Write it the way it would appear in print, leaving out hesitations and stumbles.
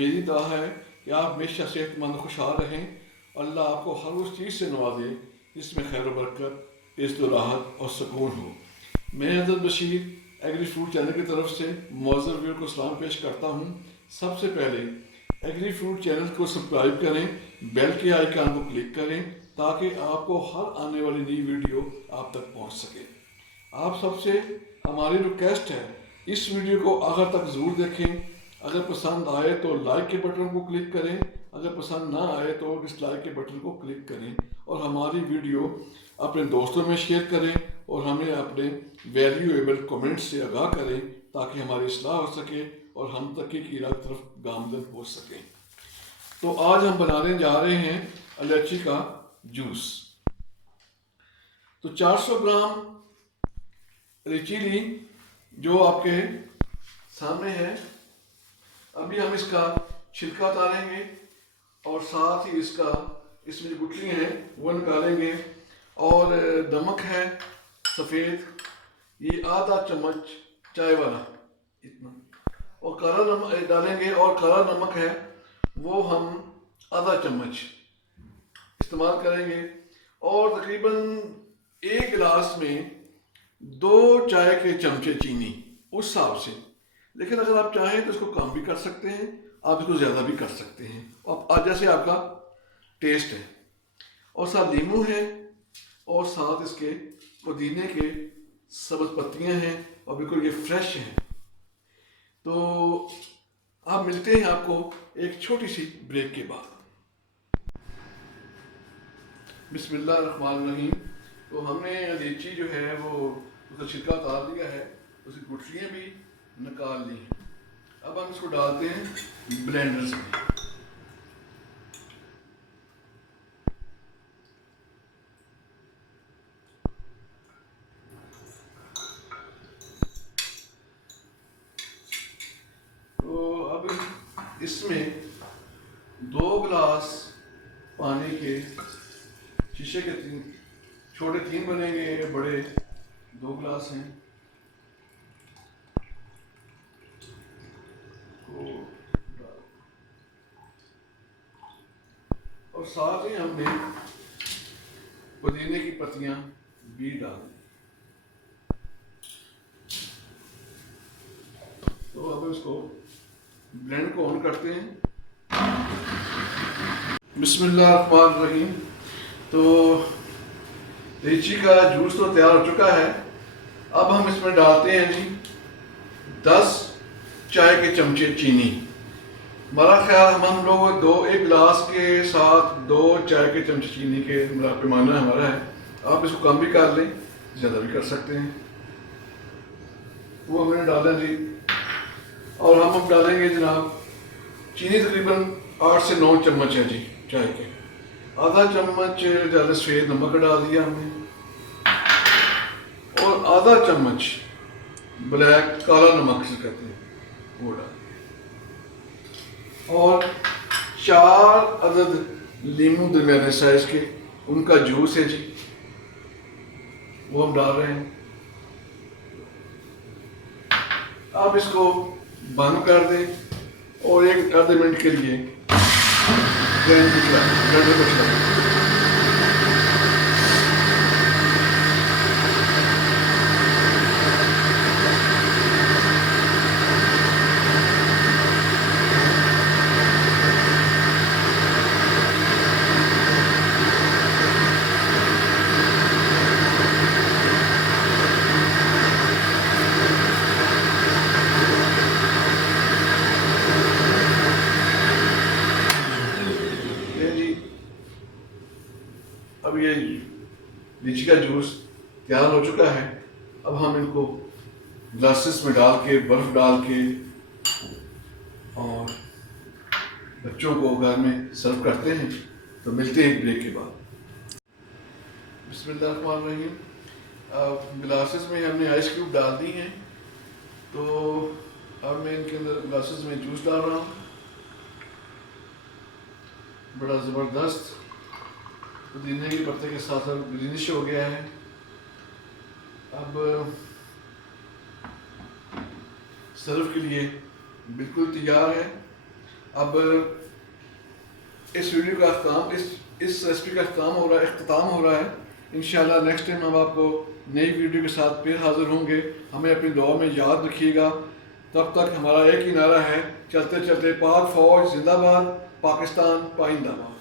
मेरी दुआ है कि आप हमेशा सेहतमंद खुशहाल रहें। अल्लाह आपको हर उस चीज़ से नवाजे जिसमें खैर बरकत, इज़्ज़त व राहत और सुकून हो। मैं हज़रत बशीर एग्री फ्रूट चैनल की तरफ से मौजूद व्यूअर को सलाम पेश करता हूँ। सबसे पहले एग्री फ्रूट चैनल को सब्सक्राइब करें, बेल के आइकन को क्लिक करें ताकि आपको हर आने वाली नई वीडियो आप तक पहुँच सके। आप सबसे हमारी रिक्वेस्ट है, इस वीडियो को आखिर तक ज़रूर देखें। अगर पसंद आए तो लाइक के बटन को क्लिक करें, अगर पसंद ना आए तो डिसलाइक के बटन को क्लिक करें और हमारी वीडियो अपने दोस्तों में शेयर करें और हमें अपने वैल्यूएबल कमेंट्स से आगाह करें ताकि हमारी इस्लाह हो सके और हम तरक्की की राह तरफ गामजन हो सकें। तो आज हम बनाने जा रहे हैं इलायची का जूस। तो 400 ग्राम इलायची ली जो आपके सामने है। अभी हम इसका छिलका उतारेंगे और साथ ही इसमें जो गुठलियाँ हैं वो निकालेंगे। और नमक है सफ़ेद, ये आधा चम्मच चाय वाला इतना, और काला नमक डालेंगे। और काला नमक है वो हम आधा चम्मच इस्तेमाल करेंगे। और तकरीबन एक गिलास में 2 चाय के चमचे चीनी उस हिसाब से। लेकिन अगर आप चाहें तो इसको कम भी कर सकते हैं, आप इसको ज़्यादा भी कर सकते हैं, अब आज जैसे आपका टेस्ट है। और साथ नींबू है और साथ इसके पुदीने के सब्ज़ पत्तियां हैं और बिल्कुल ये फ्रेश हैं। तो आप मिलते हैं आपको एक छोटी सी ब्रेक के बाद। बिस्मिल्लाहिर्रहमानिर्रहीम। तो हमने इलायची जो है वो उसका छिलका उतार लिया है, उसकी गुठलियाँ भी निकाल ली हैं। अब हम इसको डालते हैं ब्लेंडर्स में। तो अब इसमें 2 गिलास पानी के, शीशे के 3 छोटे 3 बनेंगे, बड़े 2 गिलास हैं। और साथ ही हमने पुदीने की पत्तियां भी डाल दी। तो अब इसको ब्लेंड को ऑन करते हैं। बिस्मिल्लाहिर्रहमानिर्रहीम। तो लीची का जूस तो तैयार हो चुका है। अब हम इसमें डालते हैं जी 10 चाय के चमचे चीनी। हमारा ख्याल हम लोग एक गिलास के साथ 2 चाय के चमचे चीनी के पैमाना हमारा है। आप इसको कम भी कर लें, ज़्यादा भी कर सकते हैं। वो हमने डाला जी। और हम अब डालेंगे जनाब चीनी, तकरीबन 8 से 9 चम्मच है जी चाय के। आधा चम्मच ज़्यादा सफ़ेद नमक डाल दिया हमने और आधा चम्मच ब्लैक काला नमक से कहते हैं वो डाल। और 4 अदद नींबू दरमियाने साइज के, उनका जूस है जी, वो हम डाल रहे हैं। आप इसको बंद कर दें और 1 आधे मिनट के लिए ब्लेंडर को चलाएं। अब ये लीची का जूस तैयार हो चुका है। अब हम इनको ग्लासेस में डाल के, बर्फ़ डाल के और बच्चों को घर में सर्व करते हैं। तो मिलते हैं ब्रेक के बाद। बिस्मिल्लाहिर्रहमानिर्रहीम। अब ग्लासेस में हमने आइस क्यूब डाल दी हैं। तो अब मैं इनके अंदर ग्लासेस में जूस डाल रहा हूँ। बड़ा ज़बरदस्त पुदीने के पत्ते के साथ साथ ग्रीनिश हो गया है। अब सर्व के लिए बिल्कुल तैयार है। अब इस वीडियो का अख्ताम इस रेसिपी का अख्ताम हो रहा है। इंशाल्लाह नेक्स्ट टाइम हम आपको नई वीडियो के साथ फिर हाज़िर होंगे। हमें अपनी दुआ में याद रखिएगा। तब तक हमारा एक ही नारा है, चलते चलते पाक फ़ौज जिंदाबाद, पाकिस्तान पाइंदाबाद।